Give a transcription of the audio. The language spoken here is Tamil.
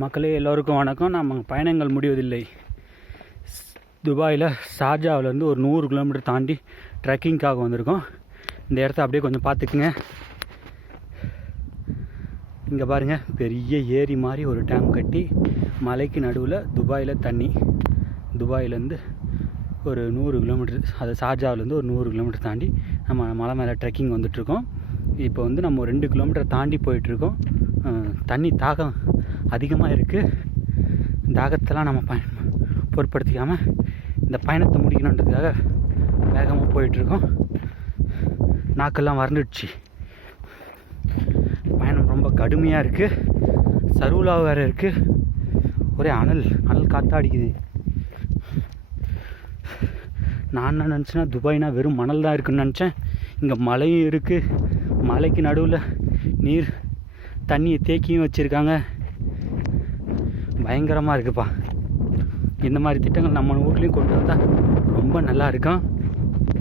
மக்களே எல்லோருக்கும் வணக்கம். நம்ம பயணங்கள் முடிவதில்லை. துபாயில் ஷார்ஜாவிலேருந்து ஒரு 100 கிலோமீட்டர் தாண்டி ட்ரெக்கிங்காக வந்திருக்கோம். இந்த இடத்த அப்படியே கொஞ்சம் பார்த்துக்குங்க. இங்கே பாருங்கள், பெரிய ஏரி மாதிரி ஒரு டேம் கட்டி மலைக்கு நடுவில் துபாயில் தண்ணி. துபாயிலேருந்து ஒரு 100 கிலோமீட்டர், அது ஷார்ஜாவிலேருந்து ஒரு 100 கிலோமீட்டர் தாண்டி நம்ம மலை மேலே ட்ரெக்கிங் வந்துட்டுருக்கோம். இப்போ வந்து நம்ம 2 கிலோமீட்டர் தாண்டி போயிட்டுருக்கோம். தண்ணி தாகம் அதிகமாக இருக்குது. தாகத்தெல்லாம் நம்ம பொருட்படுத்திக்காமல் இந்த பயணத்தை முடிக்கணுன்றதுக்காக வேகமாக போயிட்டுருக்கோம். நாக்கெல்லாம் வறண்டுடுச்சு. பயணம் ரொம்ப கடுமையாக இருக்குது. சருவலாக வேறு இருக்குது. ஒரே அனல் காற்றாடிக்குது. நான் என்ன நினச்சேன்னா துபாய்னா வெறும் மணல் தான் இருக்குன்னு நினச்சேன். இங்கே மலையும் இருக்குது. மலைக்கு நடுவில் நீர் தண்ணியை தேக்கியும் வச்சுருக்காங்க. பயங்கரமாக இருக்குப்பா. இந்த மாதிரி திட்டங்கள் நம்ம ஊர்லேயும் கொண்டு வந்தால் ரொம்ப நல்லா இருக்கும்.